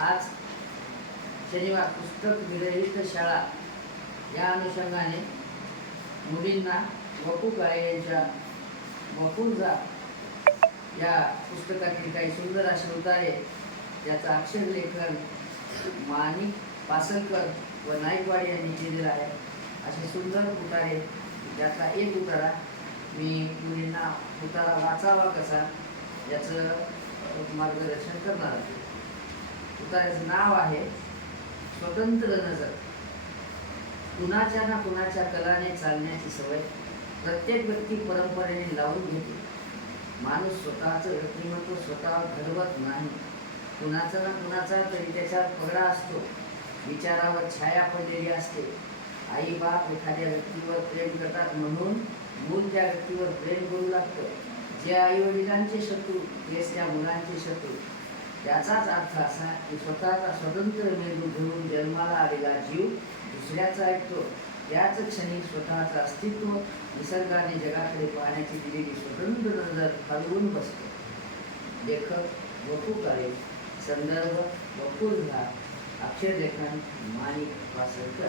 आज शनिवार पुस्तक विरहित शाळा या अनुषंगाने मुलींना वपू काळे यांच्या वपूंचा या पुस्तकातील काही सुंदर असे उतारे ज्याचा अक्षरलेखन माणिक पासलकर व नाईकवाडी यांनी केलेला आहे. असे सुंदर उतारे, त्याचा एक उतारा मी मुलींना उतारा वाचावा कसा याचं मार्गदर्शन करणार आहे. उतार्याचं नाव आहे स्वतंत्र नजर. कुणाच्या ना कुणाच्या कलाने चालण्याची सवय प्रत्येक व्यक्ती परंपरेने लावून घेते. माणूस स्वतःचं व्यक्तिमत्व स्वतः घडवत नाही. कुणाचा ना कुणाचा तरी त्याच्यावर पगडा असतो. विचारावर छाया पडलेली असते. आई बाप एखाद्या व्यक्तीवर प्रेम करतात म्हणून मूल त्या व्यक्तीवर प्रेम करू लागतं. जे आई वडिलांचे शत्रू तेच त्या मुलांचे शत्रू. त्याचाच अर्थ असा की स्वतःचा स्वतंत्र मेंदू घेऊन जन्माला आलेला जीव दुसऱ्याचा ऐकतो. त्याच क्षणी स्वतःचं अस्तित्व निसर्गाने जगाकडे पाहण्याची दिलेली स्वतंत्र नजर हलवून बसतो. लेखक वपू काळे, संदर्भ वपूंचा, अक्षरलेखन माणिक पासलकर.